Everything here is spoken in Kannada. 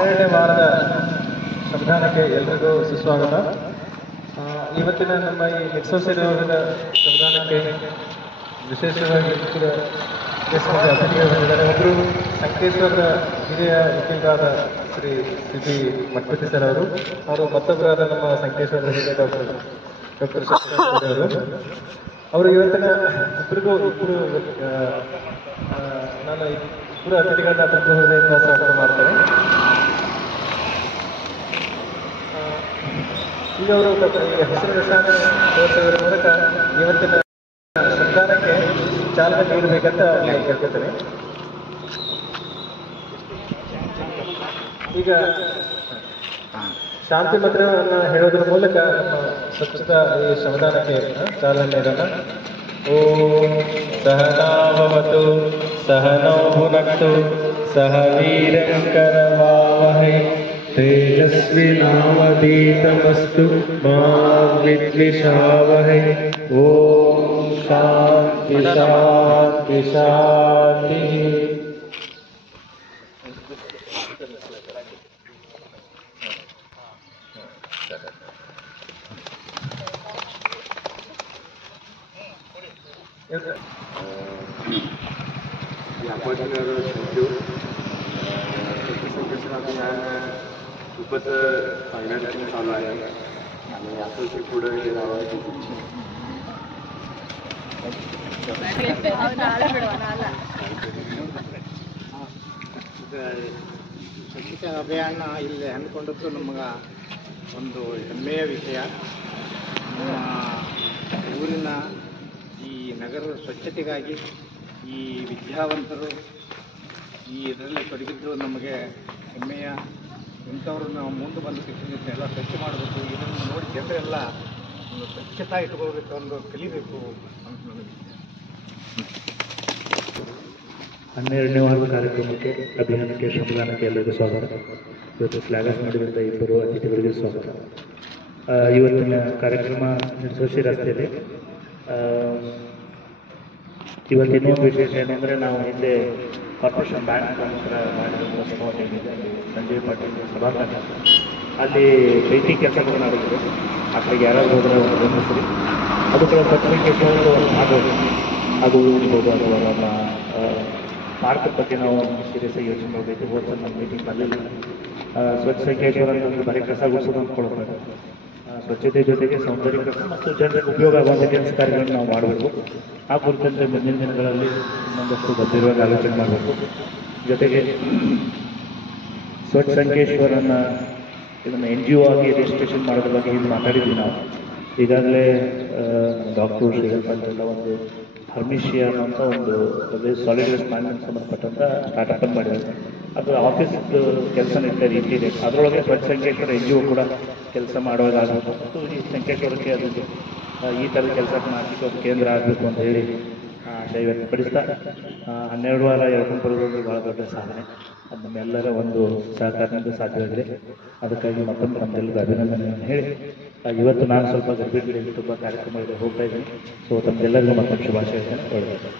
12ನೇ ವಾರದ ಸಂವಿಧಾನಕ್ಕೆ ಎಲ್ರಿಗೂ ಸುಸ್ವಾಗತ. ಇವತ್ತಿನ ನಮ್ಮ ಈ ನಿಕ್ಸೋಸಿರೋದ ಸಂವಿಧಾನಕ್ಕೆ ವಿಶೇಷವಾಗಿ ಅತಿಥಿಗಳು ಬಂದಿದ್ದಾರೆ. ಒಬ್ಬರು ಸಂಕೇಶ್ವರದ ಹಿರಿಯ ವಕೀಲರಾದ ಶ್ರೀ ಸಿ ಮಠಪತಿ ಸರ್ ಅವರು ಮತ್ತೊಬ್ಬರಾದ ನಮ್ಮ ಸಂಕೇಶ್ವರದ ಹಿರಿಯ ಡಾಕ್ಟರ್ ಅವರು ಇವತ್ತಿನ ಇಬ್ಬರು ನಾನು ಇಬ್ಬರು ಅತಿಥಿಗಳನ್ನ ತುಂಬ ಹೃದಯದಿಂದ ಸ್ವಾಗತ ಮಾಡ್ತಾರೆ. ಈಗ ಅವರು ಹಸಿರು ನಿಶಾನೆ ತೋರಿಸೋದ್ರ ಮೂಲಕ ಇವತ್ತಿನ ಸಂವಿಧಾನಕ್ಕೆ ಚಾಲನೆ ನೀಡಬೇಕಂತ ಕೇಳ್ಕೊತೇನೆ. ಈಗ ಶಾಂತಿ ಮಂತ್ರವನ್ನು ಹೇಳೋದ್ರ ಮೂಲಕ ನಮ್ಮ ಸ್ವಚ್ಛತಾ ಈ ಸಂವಿಧಾನಕ್ಕೆ ಚಾಲನೆ ನೀಡೋಣ. ಓಂ ಸಹನಾಭವತು ಸಹನೌ ಭುನಕ್ತು ಸಹ ವೀರ್ಯಂ ಕರವಾವಹೈ ತೇಜಸ್ವಿನಾವಧೀತಮಸ್ತು ಮಾ ವಿದ್ವಿಷಾವಹೈ. ಓಂ ಶಾಂತಿ ಶಾಂತಿ ಶಾಂತಿ. खूपच फायनान्शियल चालू आहे आणि असंच पुढे गेल्यावर ಸ್ವಚ್ಛತೆ ಅಭಿಯಾನ ಇಲ್ಲಿ ಹಮ್ಮಿಕೊಂಡದ್ದು ನಮಗೆ ಒಂದು ಹೆಮ್ಮೆಯ ವಿಷಯ. ನಮ್ಮ ಊರಿನ ಈ ನಗರದ ಸ್ವಚ್ಛತೆಗಾಗಿ ಈ ವಿದ್ಯಾವಂತರು ಈ ಇದರಲ್ಲಿ ತೊಡಗಿದ್ರು ನಮಗೆ ಹೆಮ್ಮೆಯ. ಇಂಥವ್ರು ನಾವು ಮುಂದೆ ಬಂದು ಎಲ್ಲ ಸ್ವಚ್ಛ ಮಾಡಬೇಕು, ಇದನ್ನು ನೋಡಿ ಜನರೆಲ್ಲ ಒಂದು ಸ್ವಚ್ಛತಾ ಇಟ್ಕೊಳ್ಬೇಕು, ಒಂದು ಕಲಿಬೇಕು ಅಂತ ನನಗೆ. 12ನೇ ವಾರದ ಕಾರ್ಯಕ್ರಮಕ್ಕೆ ಅಭಿಯಾನಕ್ಕೆ ಸಂವಿಧಾನಕ್ಕೆ ಎಲ್ಲರಿಗೂ ಸ್ವಾಗತ. ಇವತ್ತು ಫ್ಲಾಗಸ್ ಮಾಡಿದಂಥ ಇಬ್ಬರು ಅತಿಥಿಗಳಿಗೆ ಸ್ವಾಗತ. ಇವತ್ತಿನ ಕಾರ್ಯಕ್ರಮ ನಿರ್ಸೋಷಿ ರಸ್ತೆಯಲ್ಲಿ. ಇವತ್ತು ಇನ್ನೊಂದು ವಿಶೇಷ ಏನಂದರೆ, ನಾವು ಹಿಂದೆ ಕಾರ್ಪೊರೇಷನ್ ಬ್ಯಾಂಕ್ ಹತ್ರ ಮಾಡಿದಂಥ ಸಭಾವಣೆ ಏನಿದೆ ಅಲ್ಲಿ ಸಂಜಯ್ ಪಾಟೀಲ್ ಸಭಾಂಗಣ, ಅಲ್ಲಿ ಶೈತಿ ಕೆಲಸಗಳು ನಡೆದಿದೆ. ಆ ಕಡೆಗೆ ಯಾರಾದರೂ ಹೋದರೆ ಒಂದು ಗಮನಿಸ್ರಿ. ಅದು ಕೂಡ ಸ್ವಚ್ಛತೆಗೆ ಒಂದು ಆಗೋದು ಅದು ಇರ್ಬೋದು. ಅಥವಾ ನಮ್ಮ ಪಾರ್ಕ್ ಬಗ್ಗೆ ನಾವು ಸೀರಿಯಸ್ ಆಗಿ ಯೋಚನೆ ಮಾಡಬೇಕು. ಹೋದ ನಮ್ಮ ಮೀಟಿಂಗ್ ಬರಲಿಲ್ಲ. ಸ್ವಚ್ಛ ಸಂಕೇಶ್ವರ ಒಂದು ಬರೀ ಕಸ ಗುಡಿಸೋದು ಅಂದ್ಕೊಳ್ಬೇಕು. ಸ್ವಚ್ಛತೆ ಜೊತೆಗೆ ಸೌಂದರ್ಯೀಕರಣ ಮತ್ತು ಜನರಿಗೆ ಉಪಯೋಗ ಆಗುವಂಥ ಕೆಲಸ ಕಾರ್ಯಗಳನ್ನು ನಾವು ಮಾಡಬೇಕು. ಆ ಕುರಿತಂತೆ ಮುಂದಿನ ದಿನಗಳಲ್ಲಿ ಇನ್ನೊಂದಷ್ಟು ಗಂಭೀರವಾಗಿ ಆಲೋಚನೆ ಮಾಡಬೇಕು. ಜೊತೆಗೆ ಸ್ವಚ್ಛ ಸಂಕೇಶ್ವರನ ಇದನ್ನು NGO ಆಗಿ ರಿಜಿಸ್ಟ್ರೇಷನ್ ಮಾಡೋದ್ರ ಬಗ್ಗೆ ಇದು ಮಾತಾಡಿದ್ವಿ ನಾವು. ಈಗಾಗಲೇ ಡಾಕ್ಟರ್ ಶ್ರೀಗಂಧ ಎಲ್ಲ ಒಂದು ಫರ್ಮಿಷಿಯಾ ಅಂತ ಒಂದು ಸಾಲಿಡ್ ವೇಸ್ಟ್ ಮ್ಯಾನೇಜ್ಮೆಂಟ್ ಸಂಬಂಧಪಟ್ಟಂಥ ಸ್ಟಾರ್ಟಪ್ ಮಾಡಿದ್ದಾರೆ. ಅದು ಆಫೀಸ್ ಕೆಲಸ ನಡೀತಾ ರೀತಿ ಇದೆ. ಅದರೊಳಗೆ ಸ್ವಚ್ಛ ಸಂಕೇಶ್ವರ NGO ಕೂಡ ಕೆಲಸ ಮಾಡುವಾಗಬೇಕು ಮತ್ತು ಈ ಸಂಕೇಶ್ವರಕ್ಕೆ ಅದಕ್ಕೆ ಈ ಥರದ ಕೆಲಸ ಮಾಡಲಿಕ್ಕೆ ಒಂದು ಕೇಂದ್ರ ಆಗಬೇಕು ಅಂತ ಹೇಳಿ ಆಶಯ ವ್ಯಕ್ತಪಡಿಸ್ತಾ 12 ವಾರ ಎಳ್ಕೊಂಡು ಬರೋದು ಭಾಳ ದೊಡ್ಡ ಸಾಧನೆ. ಅದು ನಮ್ಮೆಲ್ಲರ ಒಂದು ಸಹಕಾರದಿಂದ ಸಾಧ್ಯವಾಗಿದೆ. ಅದಕ್ಕಾಗಿ ಮತ್ತೊಮ್ಮೆ ನಮ್ಮೆಲ್ಲರಿಗೂ ಅಭಿನಂದನೆಯನ್ನು ಹೇಳಿ, ಇವತ್ತು ನಾನು ಸ್ವಲ್ಪ ಗರ್ಭಿಣಿಯಲ್ಲಿ ತುಂಬ ಕಾರ್ಯಕ್ರಮಗಳಿಗೆ ಹೋಗ್ತಾ ಇದ್ದೀನಿ. ಸೊ ತಮ್ಮೆಲ್ಲರಿಗೂ ಮತ್ತೊಂದು ಶುಭಾಶಯಗಳನ್ನು ಒಳ್ಳೆಯದು.